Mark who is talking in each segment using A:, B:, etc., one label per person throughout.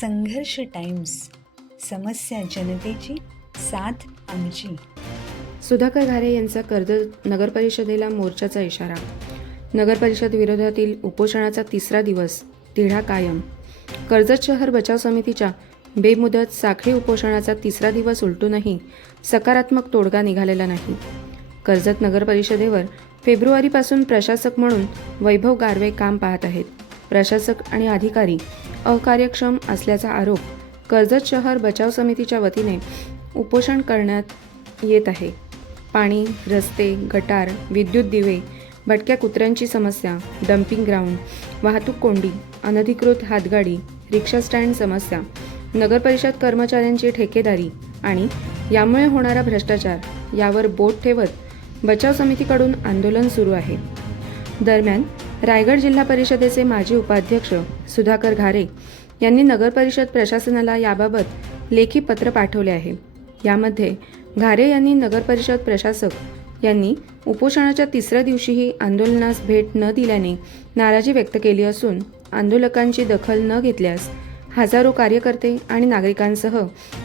A: संघर्ष टाइम्स समस्या जनतेची साथ आमची.
B: सुधाकर घारे यांचा कर्जत नगरपरिषदेला मोर्चाचा इशारा. नगरपरिषद विरोधातील उपोषणाचा तिसरा दिवस तिढा कायम. कर्जत शहर बचाव समितीच्या बेमुदत साखळी उपोषणाचा तिसरा दिवस उलटूनही सकारात्मक तोडगा निघालेला नाही. कर्जत नगरपरिषदेवर फेब्रुवारीपासून प्रशासक म्हणून वैभव गारवे काम पाहत आहेत. प्रशासक आणि अधिकारी अकार्यक्षम असल्याचा आरोप कर्जत शहर बचाव समितीच्या वतीने उपोषण करण्यात येत आहे. पाणी रस्ते गटार विद्युत दिवे भटक्या कुत्र्यांची समस्या डम्पिंग ग्राउंड वाहतूक कोंडी अनधिकृत हातगाडी रिक्षा स्टँड समस्या नगरपरिषद कर्मचाऱ्यांची ठेकेदारी आणि यामुळे होणारा भ्रष्टाचार यावर बोट ठेवत बचाव समितीकडून आंदोलन सुरू आहे. दरम्यान रायगड जिल्हा परिषदेचे माजी उपाध्यक्ष सुधाकर घारे यांनी नगरपरिषद प्रशासनाला याबाबत लेखी पत्र पाठवले आहे. यामध्ये घारे यांनी नगरपरिषद प्रशासक यांनी उपोषणाच्या तिसऱ्या दिवशीही आंदोलनास भेट न दिल्याने नाराजी व्यक्त केली असून आंदोलकांची दखल न घेतल्यास हजारो कार्यकर्ते आणि नागरिकांसह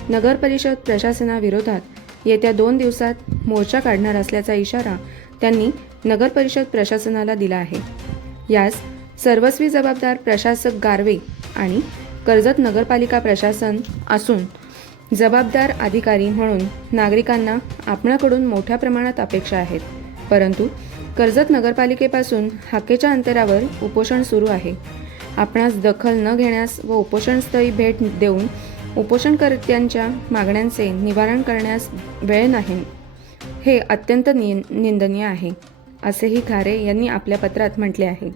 B: नगरपरिषद प्रशासनाविरोधात येत्या दोन दिवसात मोर्चा काढणार असल्याचा इशारा त्यांनी नगरपरिषद प्रशासनाला दिला आहे. यास सर्वस्वी जबाबदार प्रशासक गारवे आणि कर्जत नगरपालिका प्रशासन असून जबाबदार अधिकारी म्हणून नागरिकांना आपणाकडून मोठ्या प्रमाणात अपेक्षा आहेत. परंतु कर्जत नगरपालिकेपासून हाकेच्या अंतरावर उपोषण सुरू आहे. आपणास दखल न घेण्यास व उपोषणस्थळी भेट देऊन उपोषणकर्त्यांच्या मागण्यांचे निवारण करण्यास वेळ नाही. हे अत्यंत नि निंदनीय आहे. असेही खारे यांनी आपल्या पत्रात म्हटले आहे.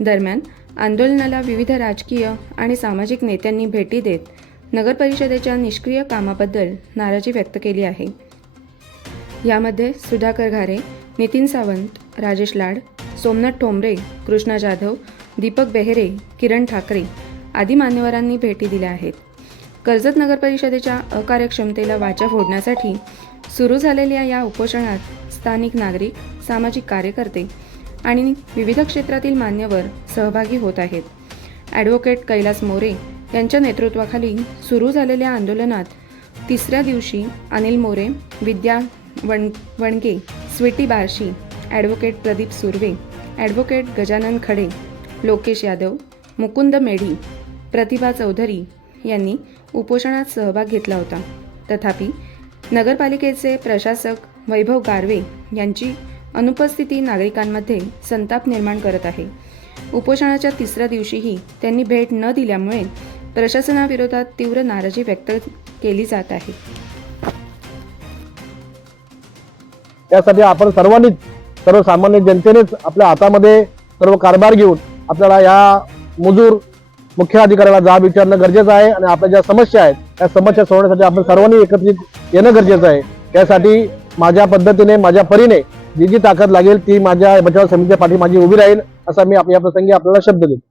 B: दरम्यान आंदोलनाला विविध राजकीय आणि सामाजिक नेत्यांनी भेटी देत नगरपरिषदेच्या निष्क्रिय कामाबद्दल नाराजी व्यक्त केली आहे. यामध्ये सुधाकर घारे नितीन सावंत राजेश लाड सोमनाथ ठोंबरे कृष्णा जाधव दीपक बेहरे किरण ठाकरे आदी मान्यवरांनी भेटी दिल्या आहेत. कर्जत नगरपरिषदेच्या अकार्यक्षमतेला वाचा फोडण्यासाठी सुरू झालेल्या या उपोषणात स्थानिक नागरिक सामाजिक कार्यकर्ते आणि विविध क्षेत्रातील मान्यवर सहभागी होत आहेत. ॲडव्होकेट कैलास मोरे यांच्या नेतृत्वाखाली सुरू झालेल्या आंदोलनात तिसऱ्या दिवशी अनिल मोरे विद्या वण वणगे स्वीटी बार्शी ॲडव्होकेट प्रदीप सुर्वे ॲडव्होकेट गजानन खडे लोकेश यादव मुकुंद मेढी प्रतिभा चौधरी यांनी उपोषणात सहभाग घेतला होता. तथापि नगरपालिकेचे प्रशासक वैभव गारवे यांची अनुपस्थिती नागरिकांमध्ये संताप निर्माण करत आहे. उपोषणाच्या तिसऱ्या दिवशीही त्यांनी भेट न दिल्यामुळे प्रशासनाविरोधात तीव्र नाराजी व्यक्त केली जात आहे.
C: त्यासाठी आपण सर्वांनीच सर्वसामान्य जनतेनेच आपल्या हातामध्ये सर्व कारभार घेऊन आपल्याला या मजूर मुख्य अधिकाऱ्याला जाब विचारणं गरजेचं आहे आणि आपल्या ज्या समस्या आहेत त्या समस्या सोडवण्यासाठी आपण सर्वांनी एकत्रित येणं गरजेचं आहे. त्यासाठी माझ्या पद्धतीने माझ्या परीने जी जी ताकद लागेल ती माझ्या बचाव समितीच्या पाठी माझी उभी राहील असा मी आप- या प्रसंगी आपल्याला शब्द देतो.